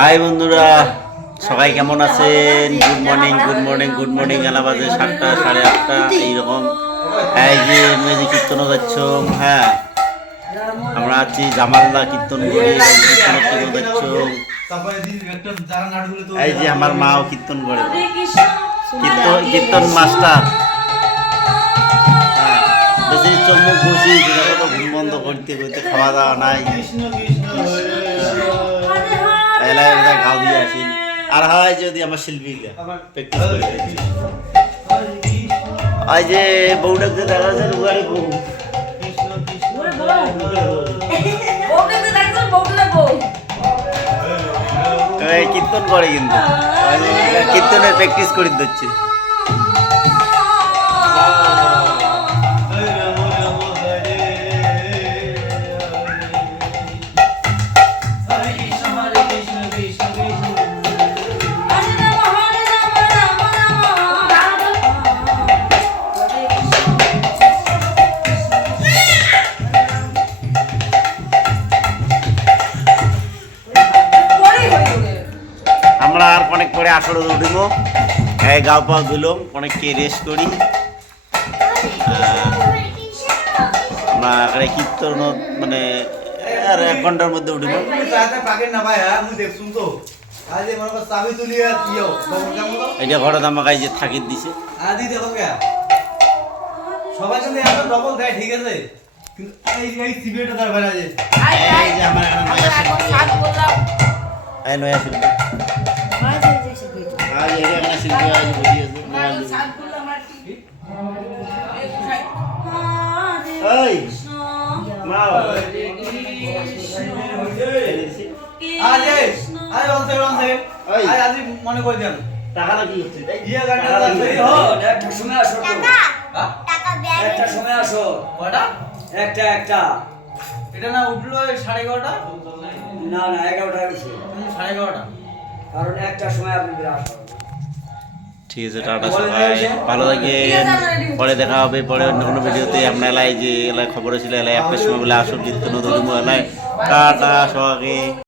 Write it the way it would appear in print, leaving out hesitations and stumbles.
High বন্ধুরা, সবাই কেমন আছেন? Good morning good morning good morning. এলা বাজে 7টা 8:30 এইরকম। এই যে মেজি কীর্তন যাচ্ছ। হ্যাঁ, আমরা আছি জামালদা কীর্তন করি। এই যে আমার মাও কীর্তন করে, কীর্তন মাস্টার। বেশি চমক বসি তো ঘুম বন্ধ করতে করতে খাওয়া দাওয়া নাই। গাও দিয়ে আসি আর হয় যদি আমার শিল্পী প্র্যাকটিস করে ওই যে বউটাকে যে দেখা যাচ্ছে রুগারে বউ কীর্তন করে, কিন্তু কীর্তনের প্র্যাকটিস করে দিচ্ছে। আমরা আর অনেক পরে আসরে উঠিব। গাও পাও ধুলাম, অনেককে রেস্ট করি। আমরা কীর্তন মানে আর 1 ঘন্টার মধ্যে উঠিব। এটা ঘরে আমাকে যে থাকি দিছে। সবাই কিন্তু এত ডবল দেয়, ঠিক আছে, কিন্তু এই সিবিএটা তার বাইরে আছে। এই যে আমার এখন নয়া শিল্পী, এই নয়া শিল্পী আজ এই একটা শিল্পী আজ বসে আছে। এই মা আজ মনে করে দেন টাকাটা কি হচ্ছে? ইয়ে গানটা একটা সময় আসো তো, একটা সময় আসো। কটা? একটা এটা না উঠলো 11:30টা? না 11টায় উঠছে, 11:30টা। কারণ একটা সময় আপনি বিরাট ঠিক আছে, টাটা সবাই, ভালো থাকেন। পরে দেখা হবে পরে অন্য কোনো ভিডিওতে। আমরা এলাকায় যে এলাকায় খবর ছিল এলাকায় 1টার সময় বলে আসো কীর্তন ধর্ম এলাকায়। টাটা সবাইকে।